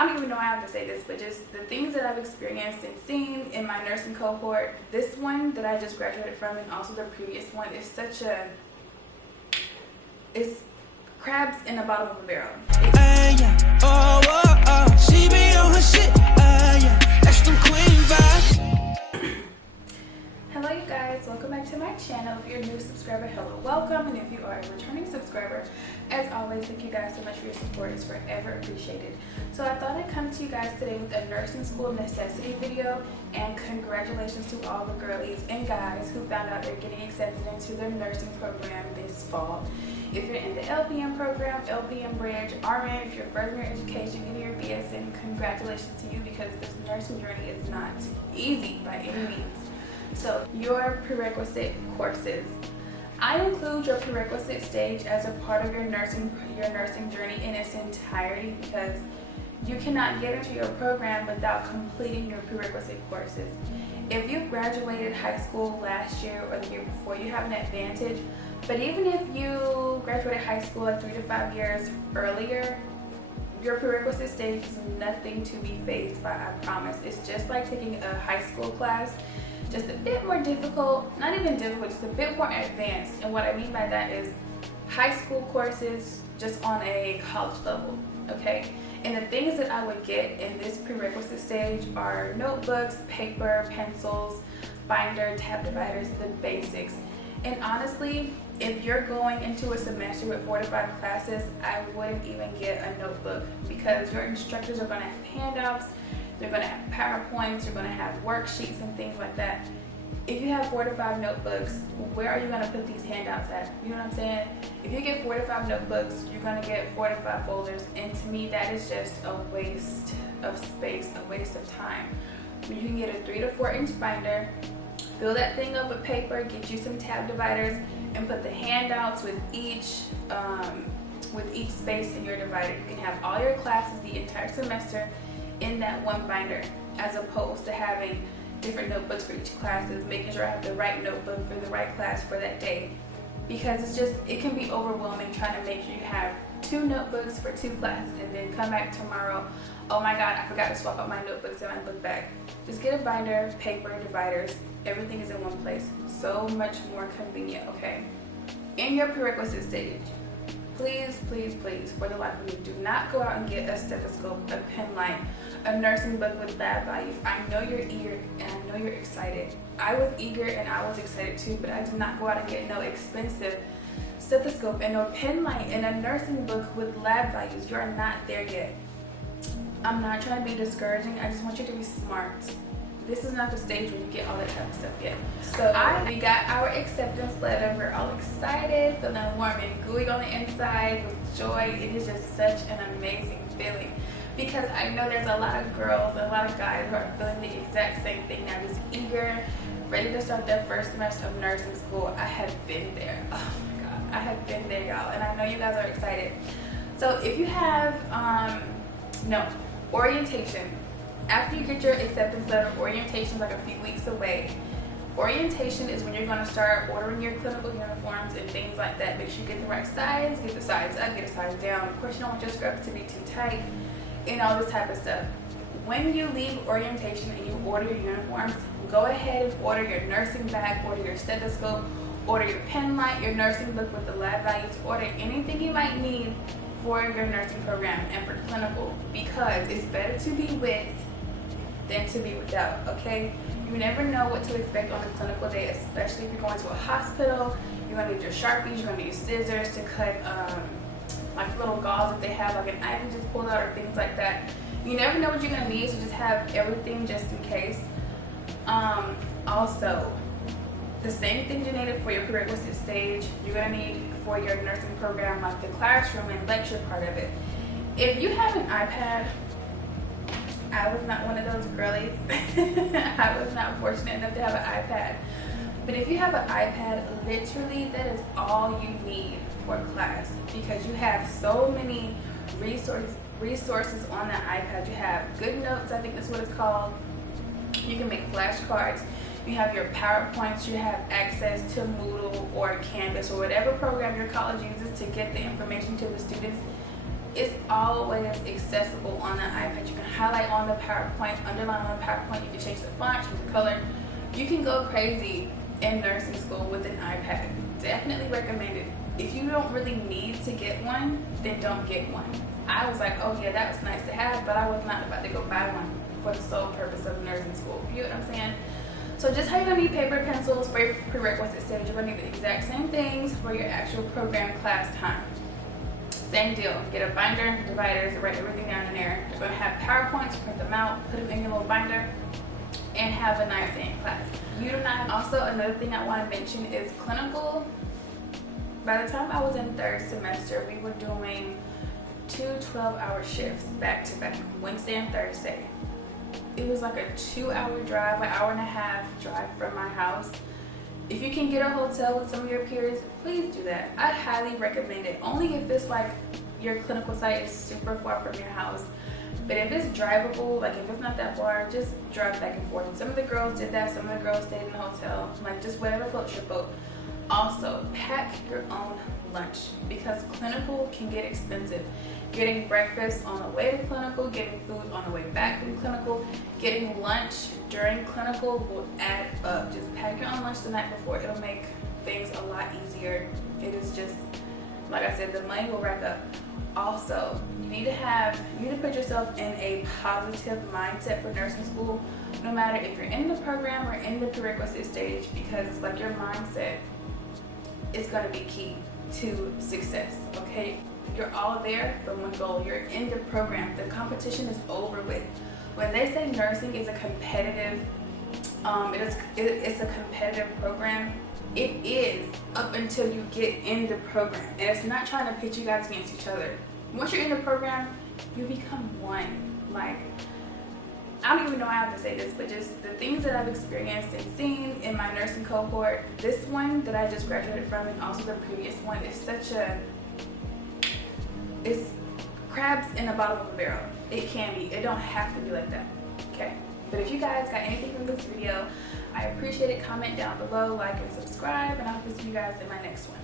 I don't even know how to say this, but just the things that I've experienced and seen in my nursing cohort, this one that I just graduated from and also the previous one is such a, it's crabs in a bottom of a barrel. She be on her shit, that's them queen vibes. Hello you guys, welcome back to my channel. If you're a new subscriber, hello, welcome, and if you are a returning subscriber, as always, thank you guys so much for your support. It's forever appreciated. So I thought I'd come to you guys today with a nursing school necessity video, and congratulations to all the girlies and guys who found out they're getting accepted into their nursing program this fall. If you're in the LPN program, LPN Bridge, RN, if you're furthering your education, getting your BSN, congratulations to you, because this nursing journey is not easy by any means. So your prerequisite courses. I include your prerequisite stage as a part of your nursing journey in its entirety, because you cannot get into your program without completing your prerequisite courses. If you graduated high school last year or the year before, you have an advantage. But even if you graduated high school like 3 to 5 years earlier, your prerequisite stage is nothing to be faced by, I promise. It's just like taking a high school class, just a bit more difficult, not even difficult, just a bit more advanced. And what I mean by that is high school courses just on a college level, okay? And the things that I would get in this prerequisite stage are notebooks, paper, pencils, binder, tab dividers, the basics. And honestly, if you're going into a semester with 4 to 5 classes, I wouldn't even get a notebook, because your instructors are going to have handouts, they're going to have PowerPoints, you're going to have worksheets and things like that. If you have 4 to 5 notebooks, where are you going to put these handouts at? You know what I'm saying? If you get 4 to 5 notebooks, you're going to get 4 to 5 folders, and to me that is just a waste of space, a waste of time. When you can get a 3 to 4 inch binder, fill that thing up with paper, get you some tab dividers, and put the handouts with each space in your divider. You can have all your classes the entire semester in that one binder, as opposed to having different notebooks for each class, making sure I have the right notebook for the right class for that day. Because it can be overwhelming trying to make sure you have 2 notebooks for 2 classes and then come back tomorrow, oh my god, I forgot to swap out my notebooks in my book bag. Just get a binder, paper, dividers, everything is in one place. So much more convenient, okay? In your prerequisite stage, please, please, please, for the life of me, do not go out and get a stethoscope, a pen light, a nursing book with lab values. I know you're eager and I know you're excited. I was eager and I was excited too, but I did not go out and get no expensive stethoscope and no pen light and a nursing book with lab values. You are not there yet. I'm not trying to be discouraging. I just want you to be smart. This is not the stage where you get all that type of stuff yet. So we got our acceptance letter. We're all excited, feeling warm and gooey on the inside with joy. It is just such an amazing feeling, because I know there's a lot of girls and a lot of guys who are feeling the exact same thing now, just eager, ready to start their first semester of nursing school. I have been there. Oh my god, I have been there, y'all, and I know you guys are excited. So if you have orientation. After you get your acceptance letter, orientation is like a few weeks away. Orientation is when you're going to start ordering your clinical uniforms and things like that. Make sure you get the right size, get the size up, get the size down. Of course, you don't want your scrubs to be too tight and all this type of stuff. When you leave orientation and you order your uniforms, go ahead and order your nursing bag, order your stethoscope, order your pen light, your nursing book with the lab values, order anything you might need for your nursing program and for clinical, because it's better to be with than to be without, okay? You never know what to expect on a clinical day, especially if you're going to a hospital. You're gonna need your Sharpies, you're gonna need scissors to cut like little gauze if they have like an IV just pulled out or things like that. You never know what you're gonna need, so just have everything just in case. Also, the same things you needed for your prerequisite stage, you're gonna need for your nursing program, like the classroom and lecture part of it. If you have an iPad, I was not one of those girlies. I was not fortunate enough to have an iPad. But if you have an iPad, literally that is all you need for class, because you have so many resources on that iPad. You have Good Notes, I think that's what it's called. You can make flashcards. You have your PowerPoints. You have access to Moodle or Canvas or whatever program your college uses to get the information to the students. It's always accessible on the iPad. You can highlight on the PowerPoint, underline on the PowerPoint. You can change the font, change the color. You can go crazy in nursing school with an iPad. Definitely recommended. If you don't really need to get one, then don't get one. I was like, oh yeah, that was nice to have, but I was not about to go buy one for the sole purpose of nursing school. You know what I'm saying? So just how you're gonna need paper and pencils for your prerequisite stage, you're gonna need the exact same things for your actual program class time. Same deal. Get a binder, dividers, write everything down in there. You're gonna have PowerPoints, print them out, put them in your little binder, and have a nice day in class. You do not. Also, another thing I want to mention is clinical. By the time I was in third semester, we were doing 2 12-hour shifts back to back, Wednesday and Thursday. It was like a 2-hour drive, an hour and a half drive from my house. If you can get a hotel with some of your peers, please do that. I highly recommend it. Only if it's like your clinical site is super far from your house. But if it's drivable, like if it's not that far, just drive back and forth. Some of the girls did that, some of the girls stayed in the hotel, like just whatever floats your boat. Also, pack your own lunch because clinical can get expensive. Getting breakfast on the way to clinical, getting food on the way back from clinical, getting lunch during clinical will add up. Just pack your own lunch the night before. It'll make things a lot easier. It is just, like I said, the money will rack up. Also, you need to put yourself in a positive mindset for nursing school, no matter if you're in the program or in the prerequisite stage, because it's like your mindset is going to be key to success, okay? You're all there for one goal. You're in the program. The competition is over with. When they say nursing is a competitive, it's a competitive program, it is up until you get in the program. And it's not trying to pit you guys against each other. Once you're in the program, you become one. Like, I don't even know how to say this, but just the things that I've experienced and seen in my nursing cohort, this one that I just graduated from and also the previous one is it's crabs in a bottom of a barrel. It can be. It don't have to be like that, okay? But if you guys got anything from this video, I appreciate it. Comment down below, like and subscribe, and I hope to see you guys in my next one.